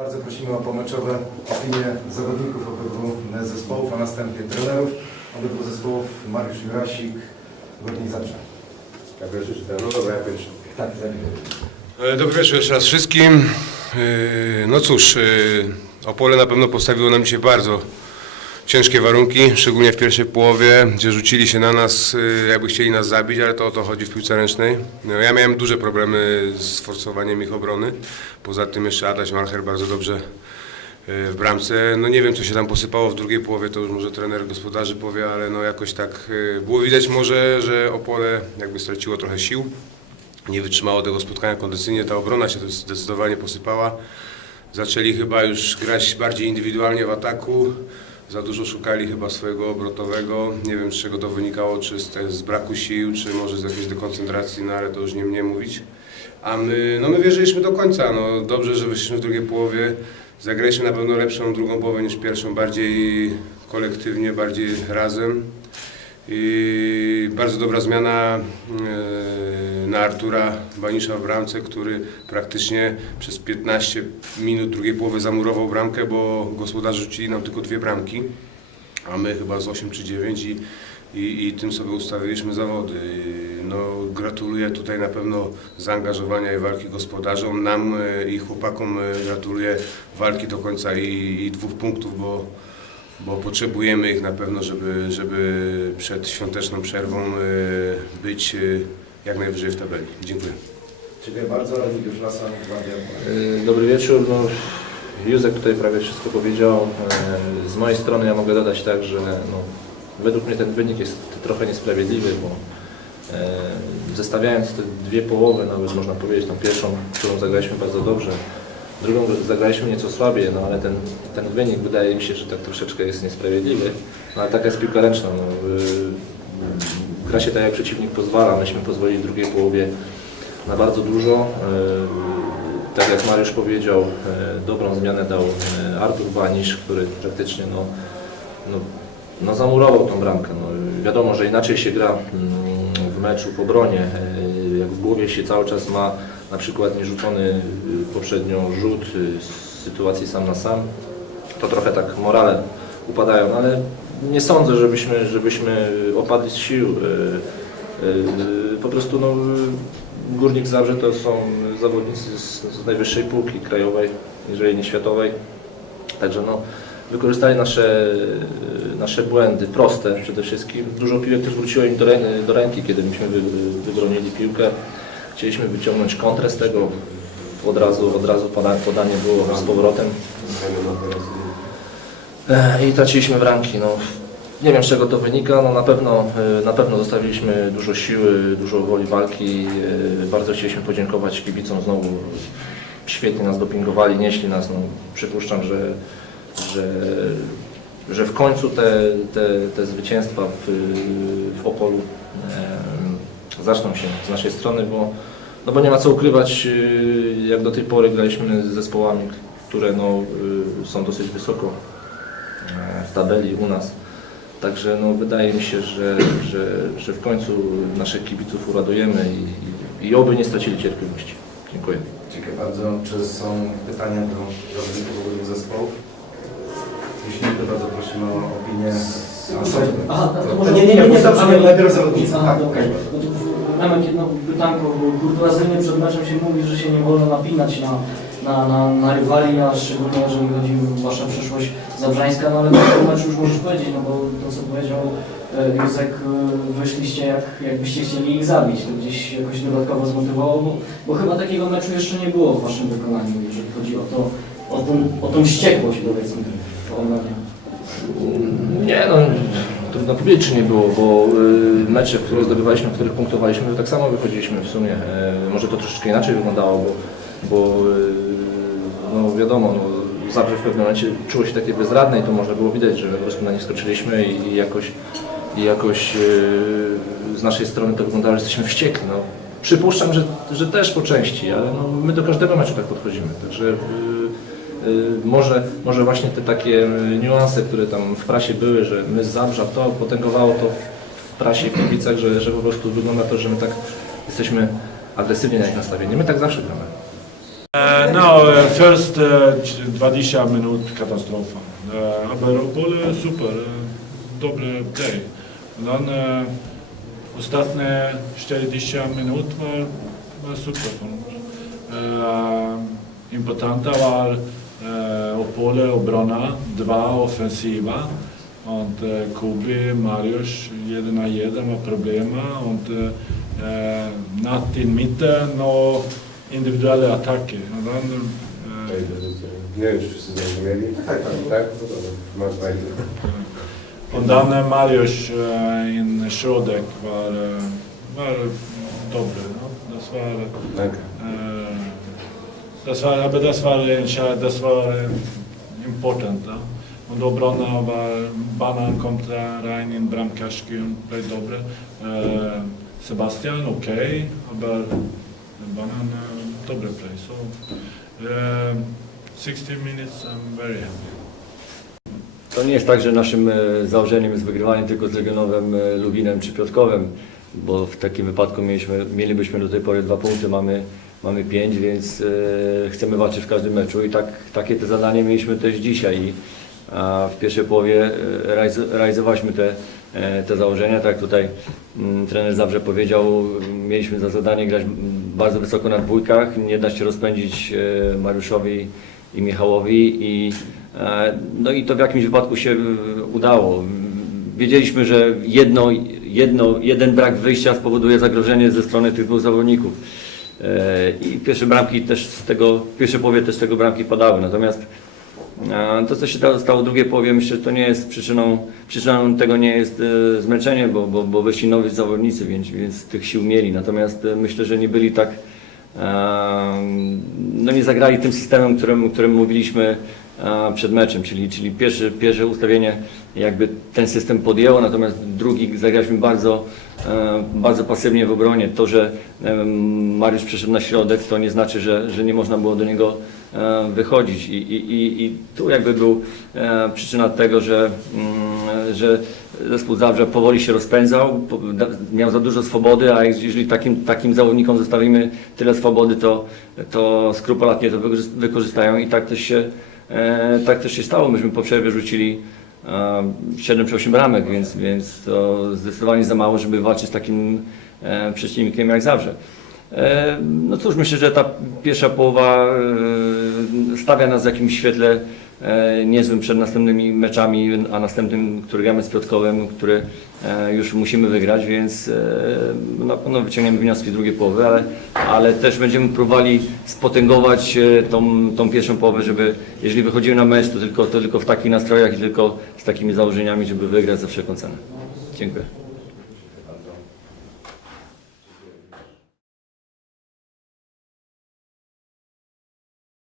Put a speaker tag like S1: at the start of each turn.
S1: Bardzo prosimy o pomeczowe opinie zawodników obydwu zespołów, a następnie trenerów obydwu zespołów. Mariusz Jurasik, Górnik Zabrze.
S2: Ja pierwszy. No dobra, ja pierwszy.
S1: Tak.
S2: E, Dobry wieczór jeszcze raz wszystkim. E, No cóż, e, Opole na pewno postawiło nam dzisiaj bardzo ciężkie warunki, szczególnie w pierwszej połowie, gdzie rzucili się na nas, e, jakby chcieli nas zabić, ale to o to chodzi w piłce ręcznej. No, ja miałem duże problemy z forsowaniem ich obrony. Poza tym jeszcze Adaś Marcher bardzo dobrze e, w bramce. No nie wiem, co się tam posypało w drugiej połowie, to już może trener gospodarzy powie, ale no jakoś tak e, było widać może, że Opole jakby straciło trochę sił nie wytrzymało tego spotkania kondycyjnie, ta obrona się zdecydowanie posypała. Zaczęli chyba już grać bardziej indywidualnie w ataku, za dużo szukali chyba swojego obrotowego. Nie wiem z czego to wynikało, czy z, z braku sił, czy może z jakiejś dekoncentracji, no ale to już nie mnie mówić. A my, no my wierzyliśmy do końca, no dobrze, że wyszliśmy w drugiej połowie. Zagraliśmy na pewno lepszą drugą połowę niż pierwszą, bardziej kolektywnie, bardziej razem. I bardzo dobra zmiana e, na Artura Banisza w bramce, który praktycznie przez 15 minut drugiej połowy zamurował bramkę, bo gospodarze rzucili nam tylko dwie bramki, a my chyba z 8 czy 9 i, i, i tym sobie ustawiliśmy zawody. No, gratuluję tutaj na pewno zaangażowania i walki gospodarzom. Nam e, i chłopakom e, gratuluję walki do końca i, i dwóch punktów, bo bo potrzebujemy ich na pewno, żeby, żeby przed świąteczną przerwą e, być jak najwyżej w tabeli. Dziękuję.
S1: Dziękuję bardzo. Remigiusz Lasa, Gwardia.
S3: E, Dobry wieczór. No, Józek tutaj prawie wszystko powiedział. E, Z mojej strony ja mogę dodać tak, że no, według mnie ten wynik jest trochę niesprawiedliwy, bo e, zestawiając te dwie połowy, nawet można powiedzieć tą pierwszą, którą zagraliśmy bardzo dobrze, drugą zagraliśmy nieco słabiej, no ale ten, ten wynik wydaje mi się, że tak troszeczkę jest niesprawiedliwy, no, ale taka jest piłka ręczna. No, gra się tak jak przeciwnik pozwala, myśmy pozwolili w drugiej połowie na bardzo dużo. E, Tak jak Mariusz powiedział, e, dobrą zmianę dał e, Artur Banisz, który praktycznie no, no, no zamurował tą bramkę. No, wiadomo, że inaczej się gra mm, w meczu w obronie. Jak w głowie się cały czas ma na przykład nierzucony poprzednio rzut z sytuacji sam na sam, to trochę tak morale upadają, no, ale nie sądzę, żebyśmy, żebyśmy opadli z sił. E, e, Po prostu no, Górnik Zabrze to są zawodnicy z, z najwyższej półki krajowej, jeżeli nie światowej. Także no, wykorzystali nasze, nasze błędy, proste przede wszystkim. Dużo piłek też wróciło im do, do ręki, kiedy myśmy wy, wybronili piłkę. Chcieliśmy wyciągnąć kontrę z tego. Od razu, od razu poda, podanie było z powrotem. E, I traciliśmy bramki. No, nie wiem z czego to wynika, no na pewno, e, na pewno zostawiliśmy dużo siły, dużo woli walki. E, Bardzo chcieliśmy podziękować kibicom znowu. Świetnie nas dopingowali, nieśli nas. No, przypuszczam, że, że, że w końcu te, te, te zwycięstwa w, w Opolu e, zaczną się z naszej strony, bo, no bo nie ma co ukrywać, jak do tej pory graliśmy z zespołami, które no, są dosyć wysoko w tabeli u nas. Także no, wydaje mi się, że, że, że w końcu naszych kibiców uradujemy i, i, i oby nie stracili cierpliwości. Dziękuję.
S1: Dziękuję bardzo. Czy są pytania do zawodników obydwu zespołów? Jeśli nie, to bardzo prosimy o opinię.
S4: Aha, to może
S1: nie, nie, nie, nie, dobrze,
S4: ale-
S1: najpierw zawodnicy.
S4: Aha,
S1: Tak, okej.
S4: No to Mam jedno pytanko, bo kurtuazyjnie przed meczem się mówi, że się nie wolno napinać na, na, na, na rywali, a szczególnie jeżeli chodzi o Wasza przyszłość zabrzańska, no ale po tym meczu już możesz powiedzieć, no bo to co powiedział e, Józek, e, wyszliście jak, jakbyście chcieli ich zabić, to gdzieś jakoś dodatkowo zmotywowało, bo, bo chyba takiego meczu jeszcze nie było w Waszym wykonaniu, jeżeli chodzi o to, o tą, o tą wściekłość powiedzmy w obronie.
S3: Nie no, trudno powiedzieć czy nie było, bo y, mecze, w których zdobywaliśmy, w których punktowaliśmy, to tak samo wychodziliśmy w sumie. E, może to troszeczkę inaczej wyglądało, bo, bo y, no wiadomo, no, Zabrze w pewnym momencie czuło się takie bezradne i to można było widać, że po prostu na nie skoczyliśmy i, i jakoś, i jakoś y, z naszej strony to wyglądało, że jesteśmy wściekli. No. Przypuszczam, że, że też po części, ale no, my do każdego meczu tak podchodzimy. Także y, Y, Może, może właśnie te takie niuanse, które tam w prasie były, że my z Zabrza, to potęgowało to w prasie i w kibicach, że, że po prostu wygląda to, że my tak jesteśmy agresywnie na nich nastawieni. My tak zawsze gramy.
S5: Eh, No, eh, first eh, 20 minut katastrofa. Eh, Aber pole super, dobry play. Dan eh, ostatnie 40 minut var, var super för oss. Eh, Importanta var eh, Opole och Bronna, dva offensiva. Und eh, Kubi, Marius, jeden na jeden var problema. Und eh, natt in mitten och indywiduelle ataki. Och dann, eh,
S2: Nie wiem, czy wszyscy zrozumieli.
S1: Tak, tak.
S2: Tak? No dobra, masz fajnie.
S5: Und dann äh, Marius äh, in Schrodek war, äh, war dobre. No? Das war,
S2: Danke.
S5: äh, das war, aber das war, entscheid- das war äh, important. Ja? Und Obrona war, Banan kommt da rein in Bramkaschki und bleibt dobre. Äh, Sebastian, okay, aber Banan, äh, dobre play. So, äh, 16 minutes, I'm very happy.
S6: To nie jest tak, że naszym e, założeniem jest wygrywanie tylko z Legionowem, e, Lubinem czy Piotrkowem, bo w takim wypadku mieliśmy, mielibyśmy do tej pory dwa punkty, mamy, mamy pięć, więc e, chcemy walczyć w każdym meczu i tak, takie te zadanie mieliśmy też dzisiaj. A w pierwszej połowie realiz- realizowaliśmy te, te założenia, tak tutaj mm, trener zawsze powiedział, mieliśmy za zadanie grać bardzo wysoko na dwójkach, nie dać się rozpędzić e, Mariuszowi i Michałowi i e, no i to w jakimś wypadku się e, udało. Wiedzieliśmy, że jedno, jedno, jeden brak wyjścia spowoduje zagrożenie ze strony tych dwóch zawodników. I pierwsze bramki też z tego, w pierwszej połowie też z tego bramki padały. Natomiast to, co się stało- stało w drugiej połowie, myślę, że to nie jest przyczyną, przyczyną tego nie jest e, zmęczenie, bo, bo, bo wyszli nowi zawodnicy, więc, więc tych sił mieli. Natomiast e, myślę, że nie byli tak, e, no nie zagrali tym systemem, którym, którym mówiliśmy przed meczem, czyli, czyli pierwsze, pierwsze ustawienie jakby ten system podjęło, natomiast drugi zagraliśmy bardzo, bardzo pasywnie w obronie. To, że Mariusz przeszedł na środek, to nie znaczy, że, że nie można było do niego wychodzić i, i, i, tu jakby był e, przyczyna tego, że, mm, że zespół Zabrze powoli się rozpędzał, miał za dużo swobody, a jeżeli takim, takim zawodnikom zostawimy tyle swobody, to, to skrupulatnie to wykorzy- wykorzystają i tak też się, e, tak też się stało. Myśmy po przerwie rzucili e, 7 czy 8 ramek, więc, więc to zdecydowanie za mało, żeby walczyć z takim e, przeciwnikiem jak Zabrze. E, No cóż, myślę, że ta pierwsza połowa e, stawia nas w jakimś świetle e, niezłym przed następnymi meczami, a następnym, który gramy z Piotrkowem, który już musimy wygrać, więc na pewno wyciągniemy wnioski drugiej połowy, ale, ale też będziemy próbowali spotęgować tą, tą pierwszą połowę, żeby jeżeli wychodzimy na mecz, to tylko, to tylko w takich nastrojach i tylko z takimi założeniami, żeby wygrać za wszelką cenę. Dziękuję.